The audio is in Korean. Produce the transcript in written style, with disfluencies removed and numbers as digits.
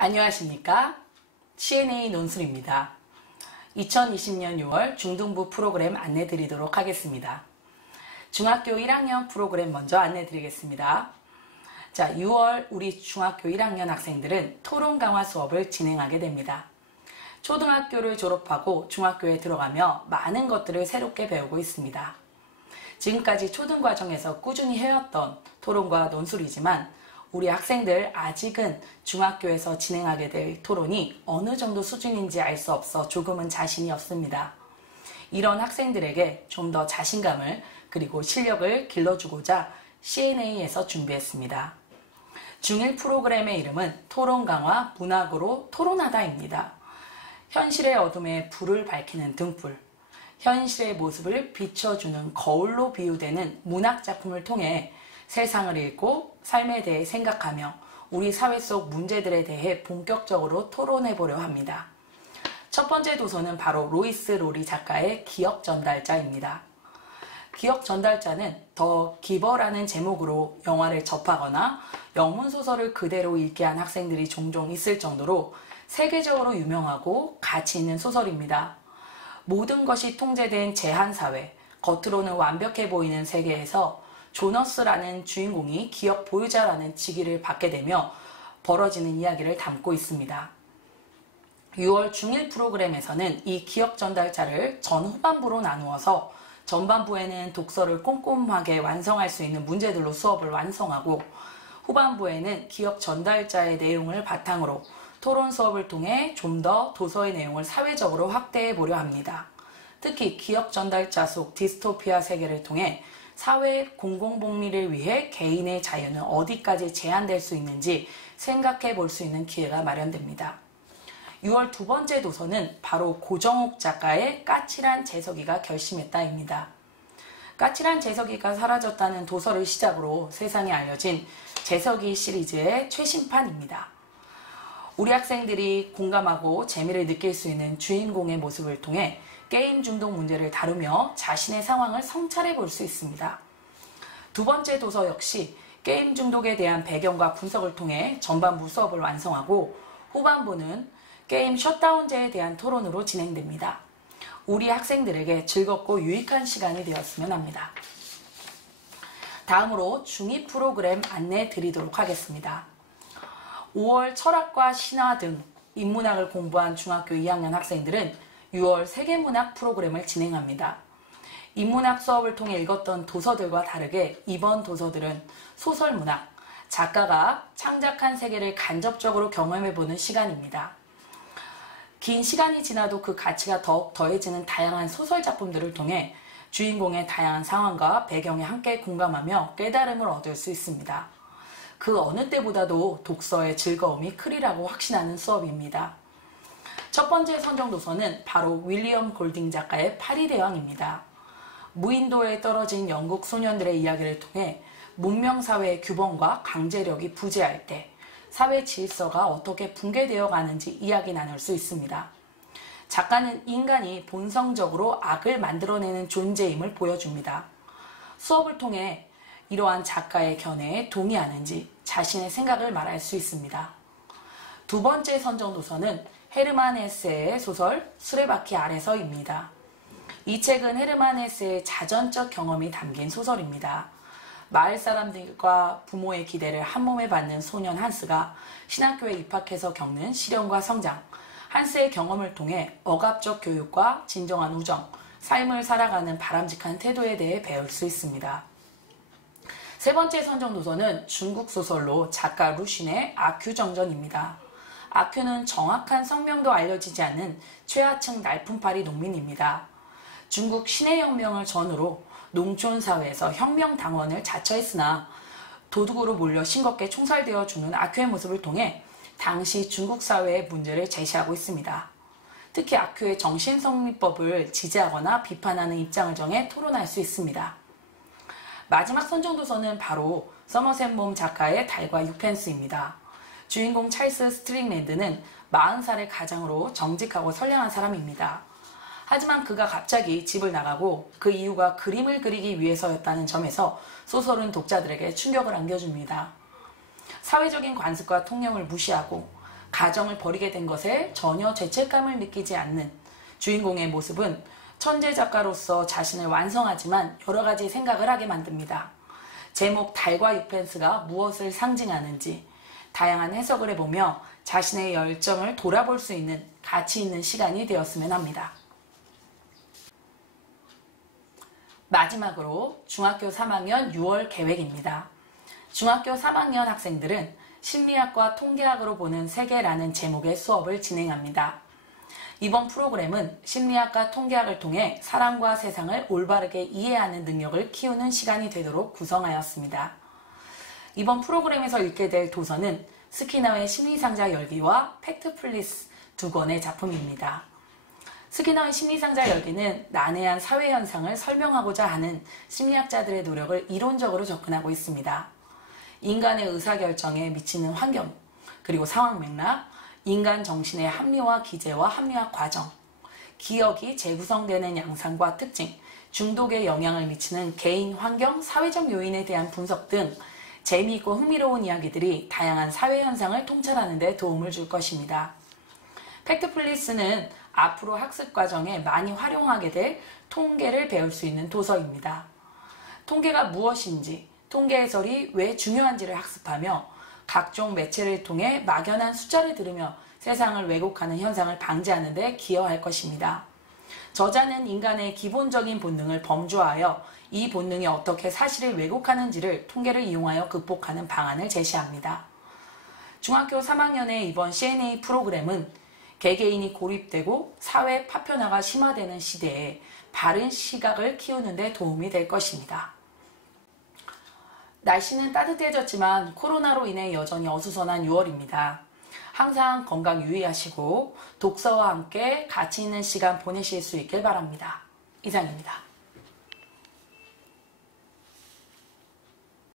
안녕하십니까? CNA 논술입니다. 2020년 6월 중등부 프로그램 안내 드리도록 하겠습니다. 중학교 1학년 프로그램 먼저 안내 드리겠습니다. 자, 6월 우리 중학교 1학년 학생들은 토론 강화 수업을 진행하게 됩니다. 초등학교를 졸업하고 중학교에 들어가며 많은 것들을 새롭게 배우고 있습니다. 지금까지 초등 과정에서 꾸준히 해왔던 토론과 논술이지만 우리 학생들 아직은 중학교에서 진행하게 될 토론이 어느 정도 수준인지 알 수 없어 조금은 자신이 없습니다. 이런 학생들에게 좀 더 자신감을 그리고 실력을 길러주고자 CNA에서 준비했습니다. 중1 프로그램의 이름은 토론 강화 문학으로 토론하다입니다. 현실의 어둠에 불을 밝히는 등불, 현실의 모습을 비춰주는 거울로 비유되는 문학작품을 통해 세상을 읽고 삶에 대해 생각하며 우리 사회 속 문제들에 대해 본격적으로 토론해보려 합니다. 첫 번째 도서는 바로 로이스 로리 작가의 기억 전달자입니다. 기억 전달자는 더 기버라는 제목으로 영화를 접하거나 영문 소설을 그대로 읽게 한 학생들이 종종 있을 정도로 세계적으로 유명하고 가치 있는 소설입니다. 모든 것이 통제된 제한사회, 겉으로는 완벽해 보이는 세계에서 조너스라는 주인공이 기억 보유자라는 직위를 받게 되며 벌어지는 이야기를 담고 있습니다. 6월 중1 프로그램에서는 이 기억 전달자를 전후반부로 나누어서 전반부에는 독서를 꼼꼼하게 완성할 수 있는 문제들로 수업을 완성하고 후반부에는 기억 전달자의 내용을 바탕으로 토론 수업을 통해 좀 더 도서의 내용을 사회적으로 확대해 보려 합니다. 특히 기억 전달자 속 디스토피아 세계를 통해 사회 공공복리를 위해 개인의 자유는 어디까지 제한될 수 있는지 생각해 볼 수 있는 기회가 마련됩니다. 6월 두 번째 도서는 바로 고정옥 작가의 까칠한 재석이가 결심했다입니다. 까칠한 재석이가 사라졌다는 도서를 시작으로 세상에 알려진 재석이 시리즈의 최신판입니다. 우리 학생들이 공감하고 재미를 느낄 수 있는 주인공의 모습을 통해 게임 중독 문제를 다루며 자신의 상황을 성찰해 볼 수 있습니다. 두 번째 도서 역시 게임 중독에 대한 배경과 분석을 통해 전반부 수업을 완성하고 후반부는 게임 셧다운제에 대한 토론으로 진행됩니다. 우리 학생들에게 즐겁고 유익한 시간이 되었으면 합니다. 다음으로 중2 프로그램 안내 드리도록 하겠습니다. 5월 철학과 신화 등 인문학을 공부한 중학교 2학년 학생들은 6월 세계문학 프로그램을 진행합니다. 인문학 수업을 통해 읽었던 도서들과 다르게 이번 도서들은 소설문학, 작가가 창작한 세계를 간접적으로 경험해보는 시간입니다. 긴 시간이 지나도 그 가치가 더욱 더해지는 다양한 소설 작품들을 통해 주인공의 다양한 상황과 배경에 함께 공감하며 깨달음을 얻을 수 있습니다. 그 어느 때보다도 독서의 즐거움이 크리라고 확신하는 수업입니다. 첫 번째 선정 도서는 바로 윌리엄 골딩 작가의 파리대왕입니다. 무인도에 떨어진 영국 소년들의 이야기를 통해 문명사회의 규범과 강제력이 부재할 때 사회 질서가 어떻게 붕괴되어 가는지 이야기 나눌 수 있습니다. 작가는 인간이 본성적으로 악을 만들어내는 존재임을 보여줍니다. 수업을 통해 이러한 작가의 견해에 동의하는지 자신의 생각을 말할 수 있습니다. 두 번째 선정 도서는 헤르만 헤세의 소설 수레바퀴 아래서입니다. 이 책은 헤르만 헤세의 자전적 경험이 담긴 소설입니다. 마을 사람들과 부모의 기대를 한몸에 받는 소년 한스가 신학교에 입학해서 겪는 시련과 성장, 한스의 경험을 통해 억압적 교육과 진정한 우정, 삶을 살아가는 바람직한 태도에 대해 배울 수 있습니다. 세 번째 선정 도서는 중국 소설로 작가 루신의 아큐정전입니다. 아큐는 정확한 성명도 알려지지 않는 최하층 날품팔이 농민입니다. 중국 신해혁명을 전후로 농촌사회에서 혁명당원을 자처했으나 도둑으로 몰려 싱겁게 총살되어 죽는 아큐의 모습을 통해 당시 중국 사회의 문제를 제시하고 있습니다. 특히 아큐의 정신성리법을 지지하거나 비판하는 입장을 정해 토론할 수 있습니다. 마지막 선정 도서는 바로 서머셋 몬 작가의 달과 육펜스입니다. 주인공 찰스 스트링랜드는 40살의 가장으로 정직하고 선량한 사람입니다. 하지만 그가 갑자기 집을 나가고 그 이유가 그림을 그리기 위해서였다는 점에서 소설은 독자들에게 충격을 안겨줍니다. 사회적인 관습과 통념을 무시하고 가정을 버리게 된 것에 전혀 죄책감을 느끼지 않는 주인공의 모습은 천재 작가로서 자신을 완성하지만 여러 가지 생각을 하게 만듭니다. 제목 달과 유펜스가 무엇을 상징하는지 다양한 해석을 해보며 자신의 열정을 돌아볼 수 있는 가치 있는 시간이 되었으면 합니다. 마지막으로 중학교 3학년 6월 계획입니다. 중학교 3학년 학생들은 심리학과 통계학으로 보는 세계라는 제목의 수업을 진행합니다. 이번 프로그램은 심리학과 통계학을 통해 사람과 세상을 올바르게 이해하는 능력을 키우는 시간이 되도록 구성하였습니다. 이번 프로그램에서 읽게 될 도서는 스키너의 심리상자 열기와 팩트플리스 두 권의 작품입니다. 스키너의 심리상자 열기는 난해한 사회현상을 설명하고자 하는 심리학자들의 노력을 이론적으로 접근하고 있습니다. 인간의 의사결정에 미치는 환경, 그리고 상황 맥락, 인간 정신의 합리화 기제와 합리화 과정, 기억이 재구성되는 양상과 특징, 중독에 영향을 미치는 개인, 환경, 사회적 요인에 대한 분석 등 재미있고 흥미로운 이야기들이 다양한 사회현상을 통찰하는 데 도움을 줄 것입니다. 팩트플리스는 앞으로 학습 과정에 많이 활용하게 될 통계를 배울 수 있는 도서입니다. 통계가 무엇인지, 통계 해설이 왜 중요한지를 학습하며 각종 매체를 통해 막연한 숫자를 들으며 세상을 왜곡하는 현상을 방지하는 데 기여할 것입니다. 저자는 인간의 기본적인 본능을 범주화하여 이 본능이 어떻게 사실을 왜곡하는지를 통계를 이용하여 극복하는 방안을 제시합니다. 중학교 3학년의 이번 CNA 프로그램은 개개인이 고립되고 사회 파편화가 심화되는 시대에 바른 시각을 키우는 데 도움이 될 것입니다. 날씨는 따뜻해졌지만 코로나로 인해 여전히 어수선한 6월입니다. 항상 건강 유의하시고 독서와 함께 가치 있는 시간 보내실 수 있길 바랍니다. 이상입니다.